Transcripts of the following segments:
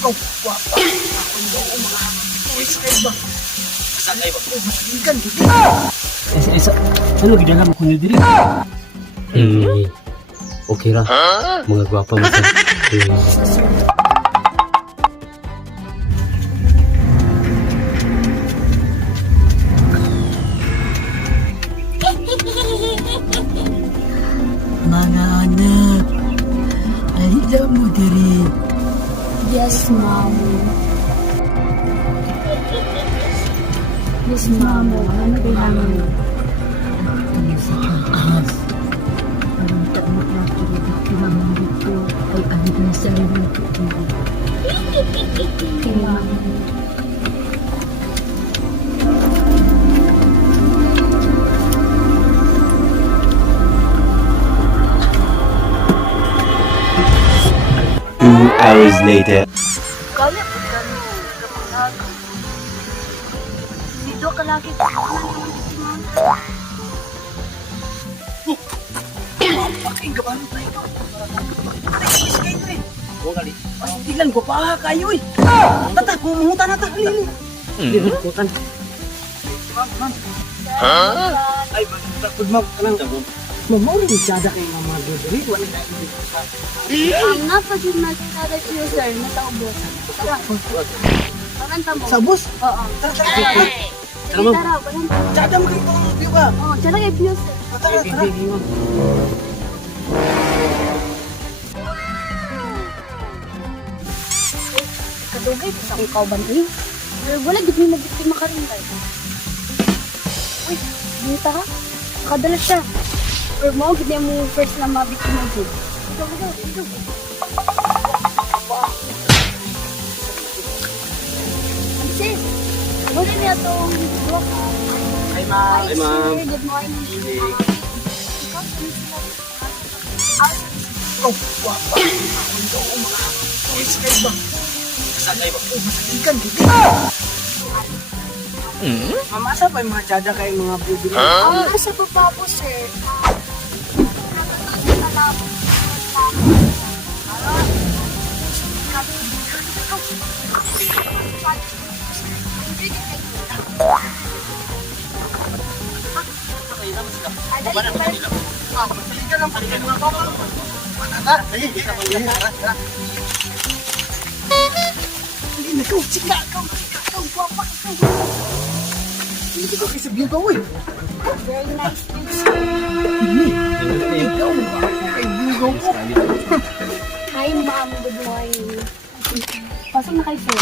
Ikaw, guwapa. Ako daw ang mga boys kayo ba? Saan kayo ba? Masigan, hindi. Ano gidala mo kuno diri? Okay ra. Mga gwapa mo sa. Mga anak, alila mo diri. Yes, Mom. Yes, Mom. Ano kailangan mo? Ano sa taas? Parang tamot na kinabiktima mo dito. Ay, ano na sa rin ko. Mom. Hours later. Kaya po kami sa panghago. Dito ka lagi ko. Paking gabahan tayo. Alis kayo diri. Oo gali. Pastilan ko pa kayo eh. Tata, kumuhuta na ta. Halili. Dili ko kan. Ma'am. Ay, pag mo kanang Mamauling tsada kayo mga mga diri. Wala na dito sa... Ang napagin nagkakalat niyo, sir, nataubos. Tara. Paranta mo. Sa bus? Oo. Tara, tara, tara. Tara, Ma'am. Tara, paranta. Tsada mo kayo itong view ba? Oo, tsara kay Pio, sir. Tara, tara. Kadugay, sa akong kauban ko yun. Pero wala, di mo mabiktima ka rin tayo. Uy, dito ka? Kadala siya. Or mo, ghindi mo first na mabiktima ko. Ikaw, ikaw, ikaw. Sis, wala niya itong block. Hi, ma'am. Hi, ma'am. sir. Good morning. Ikaw, Ikaw, guwapa. Ako daw ang mga boys kayo ba? Saan kayo ba? Masigan, hindi. Mama, asa pa yung mga tsada kayo mga bubili? Ang nasa baba po, sir. Hindi na, ikaw, sika, ikaw, guwapa, ikaw. Hindi ko kayo sa view ka, uy. Very nice view, sir. Ikaw, ay bugaw ko. Hi, ma'am. Good morning. Pasok na kayo, sir.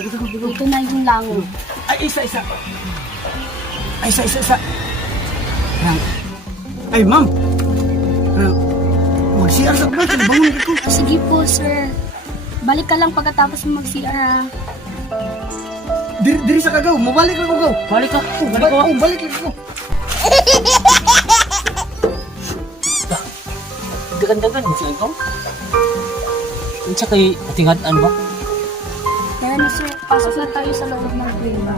Ito na yung lango. Ay, isa. Ay, isa. Ay, ma'am. Mag-CR sa kuma, kanabangon ko. Sige po, sir. Balik ka lang pagkatapos mo mag-CR, ha? Diri sa kagaw, mabalik ako gaw. Balik ka. Balik ako. Dagan-dagan sa ikaw. Unsa kay atingan ba? Kaya na, sir. Pasok na tayo sa loob ng klima.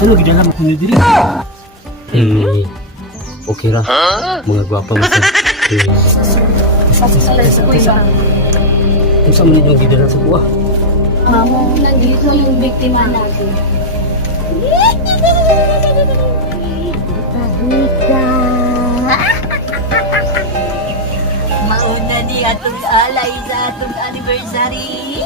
Ano gidala mo kuno diri? Okay ra. Mga gwapa mo sa. Pasok tayo sa klima. Unsa man yung gidala sa kuha? Mamo, nandito yung biktima natin. Mauna ni atong alay sa atong anniversary.